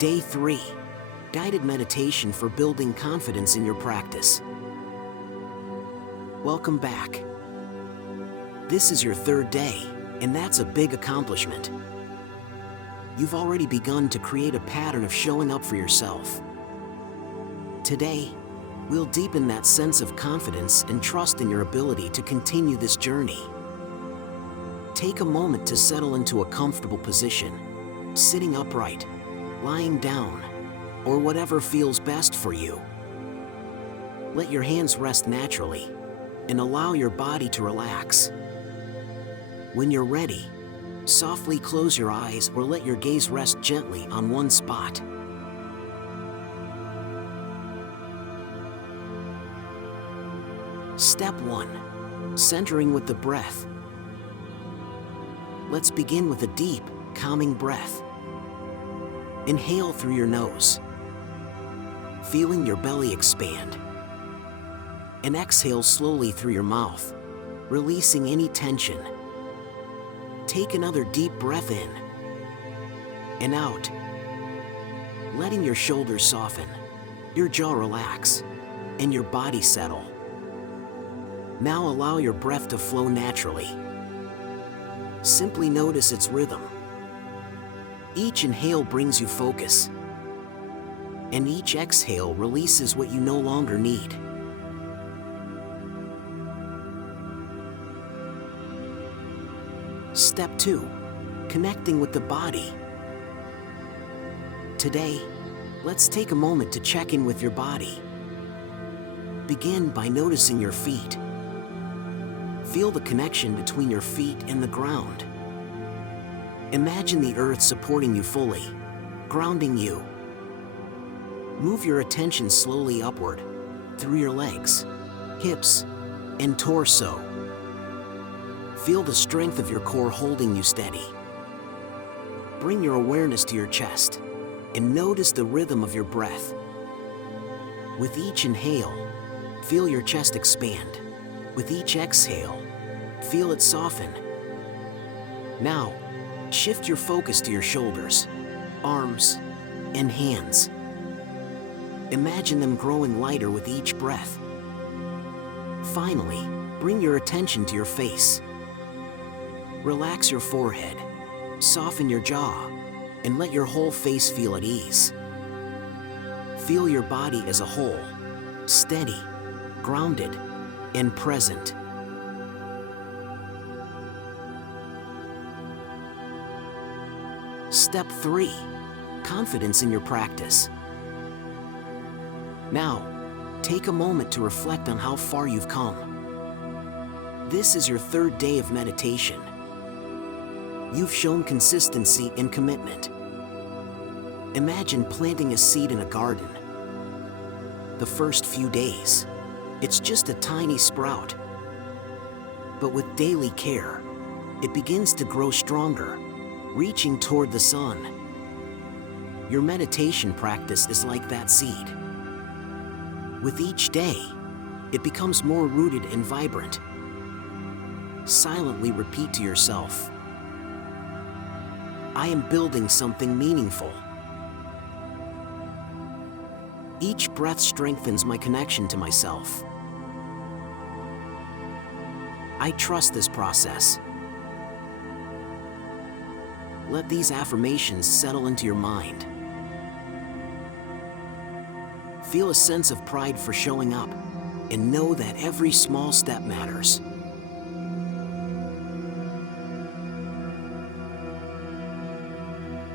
Day 3. Guided meditation for building confidence in your practice. Welcome back. This is your third day, and that's a big accomplishment. You've already begun to create a pattern of showing up for yourself. Today, we'll deepen that sense of confidence and trust in your ability to continue this journey. Take a moment to settle into a comfortable position, sitting upright, lying down, or whatever feels best for you. Let your hands rest naturally, and allow your body to relax. When you're ready, softly close your eyes or let your gaze rest gently on one spot. Step 1. Centering with the breath. Let's begin with a deep, calming breath. Inhale through your nose, feeling your belly expand. And exhale slowly through your mouth, releasing any tension. Take another deep breath in and out, letting your shoulders soften, your jaw relax, and your body settle. Now allow your breath to flow naturally. Simply notice its rhythm. Each inhale brings you focus, and each exhale releases what you no longer need. Step 2. Connecting with the body. Today, let's take a moment to check in with your body. Begin by noticing your feet. Feel the connection between your feet and the ground. Imagine the earth supporting you fully, grounding you. Move your attention slowly upward, through your legs, hips, and torso. Feel the strength of your core holding you steady. Bring your awareness to your chest, and notice the rhythm of your breath. With each inhale, feel your chest expand. With each exhale, feel it soften. Now, shift your focus to your shoulders, arms, and hands. Imagine them growing lighter with each breath. Finally, bring your attention to your face. Relax your forehead, soften your jaw, and let your whole face feel at ease. Feel your body as a whole, steady, grounded, and present. Step 3. Confidence in your practice. Now, take a moment to reflect on how far you've come. This is your third day of meditation. You've shown consistency and commitment. Imagine planting a seed in a garden. The first few days, it's just a tiny sprout. But with daily care, it begins to grow stronger, reaching toward the sun. Your meditation practice is like that seed. With each day, it becomes more rooted and vibrant. Silently repeat to yourself, I am building something meaningful. Each breath strengthens my connection to myself. I trust this process. Let these affirmations settle into your mind. Feel a sense of pride for showing up, and know that every small step matters.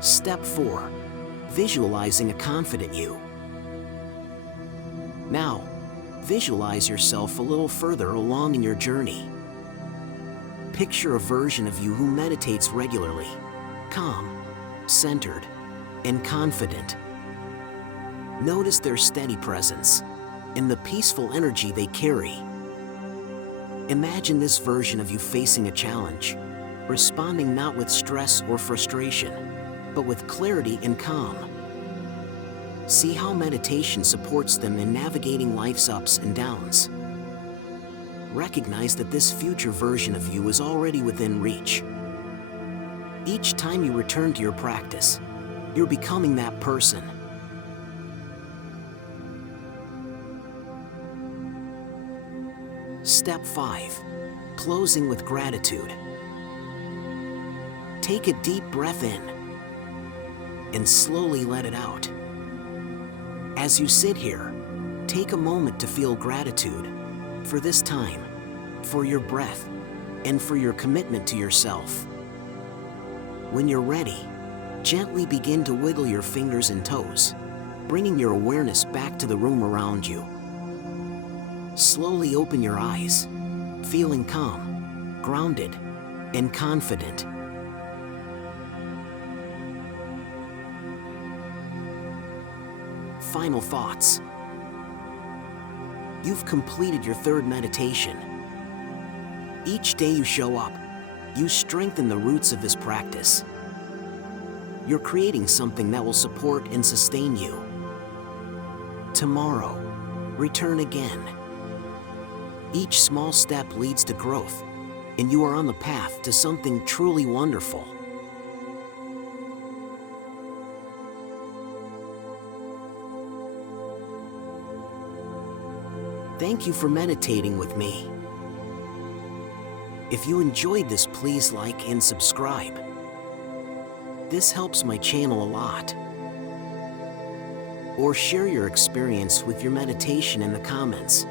Step 4. Visualizing a confident you. Now, visualize yourself a little further along in your journey. Picture a version of you who meditates regularly, calm, centered, and confident. Notice their steady presence and the peaceful energy they carry. Imagine this version of you facing a challenge, responding not with stress or frustration, but with clarity and calm. See how meditation supports them in navigating life's ups and downs. Recognize that this future version of you is already within reach. Each time you return to your practice, You're becoming that person. Step 5. Closing with gratitude. Take a deep breath in and slowly let it out. As you sit here, take a moment to feel gratitude for this time, for your breath, and for your commitment to yourself. When you're ready, gently begin to wiggle your fingers and toes, bringing your awareness back to the room around you. Slowly open your eyes, feeling calm, grounded, and confident. Final thoughts. You've completed your third meditation. Each day you show up, you strengthen the roots of this practice. You're creating something that will support and sustain you. Tomorrow, return again. Each small step leads to growth, and you are on the path to something truly wonderful. Thank you for meditating with me. If you enjoyed this, please like and subscribe. This helps my channel a lot. Or share your experience with your meditation in the comments.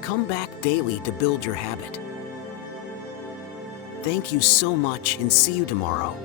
Come back daily to build your habit. Thank you so much and see you tomorrow.